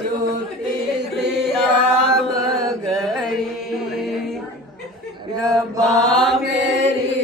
ज्योति दिया गई रब्बा मेरी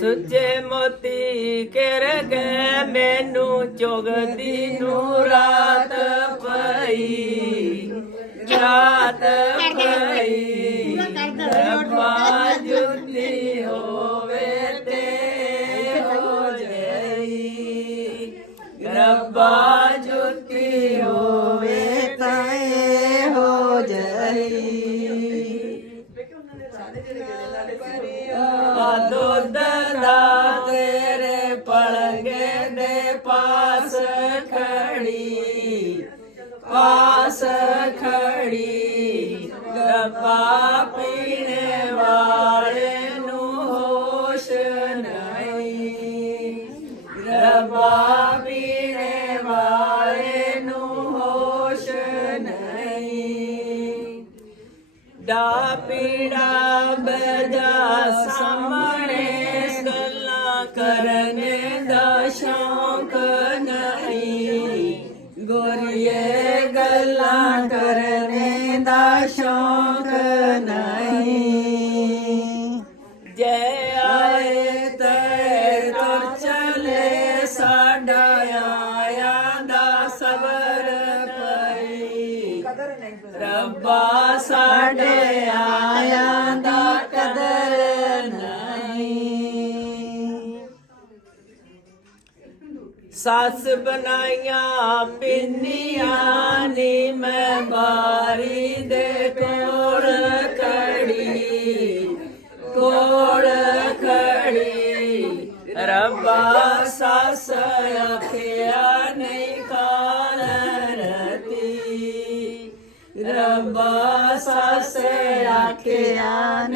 ਸੁੱਚੇ ਮੋਤੀ ਕਰ ਗਏ ਮੈਨੂੰ ਚੁਗਦੀ ਨੂੰ ਰਾਤ ਪਈ। ਰਾਤ ਪਈ। ਰੱਬਾ ਜੁੱਤੀ ਹੋਵੇ ਤੇ ਹੋ ਜਾਈ। ਰੱਬਾ ਖੜੀ, ਰੱਬਾ ਪੀਣੇ ਵਾਲੇ ਨੂੰ ਹੋਸ਼ ਨਹੀਂ। ਰੱਬਾ ਪੀਣੇ ਵਾਲੇ ਨੂੰ ਹੋਸ਼ ਨਹੀਂ। ਦਾ ਪੀੜਾ ਬਜਾ ਸਾਹਮਣੇ, ਗੱਲਾਂ ਕਰਨੇ ਦਾ ਸ਼ੌਕ ਨਹੀਂ। ਗੋਰੀਏ ਗੱਲਾਂ ਕਰਨੇ ਸ਼ੌਕ ਨਹੀਂ। ਜੈ ਆਏ ਤੇ ਤੁਰ ਚਲੇ ਸਾਡਾ ਆਇਆ ਦਾ ਸਬਰ ਪਈ ਰੱਬਾ ਸਾਡੇ ਆਇਆ ਦਾ ਕਦਰ ਨਹੀਂ। ਸੱਸ ਬਣਾਈਆਂ ਪਿੰਨੀਆਂ ਨੀ ਮੈਂ ਬਾਰੀ ਦੇ ਕੋਲ ਖੜੀ ਕੋਲ ਖੜੀ ਰੱਬਾ ਸੱਸ ਆਖਿਆ ਨਹੀਂ ਖਾਣ ਰਤੀ ਰੱਬਾ ਸੱਸ ਆਖਿਆ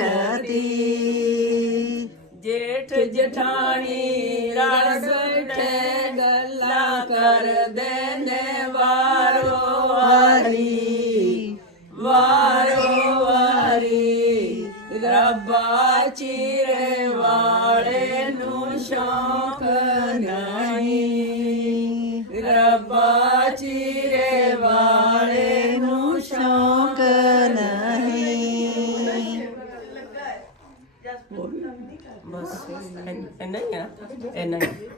ਰਤੀ ਜੇਠ ਜਠਾਣੀ ਰਲ ਬੈਠੇ ਗੱਲਾਂ ਕਰਦੇ ਵਾਰੀ ਵਾਰੋ ਵਾਰੀ ਰੱਬਾ ਚੀਰੇ ਵਾਲੇ ਨੂੰ ਸ਼ੌਕ ਨਹੀਂ। ਰੱਬਾ ਚੀਰੇ ਵਾਲੇ ਨੂੰ ਸ਼ੌਕ ਨਹੀਂ। ਬਸ ਇੰਨਾ ਹੀ ਆ ਇੰਨਾ ਹੀ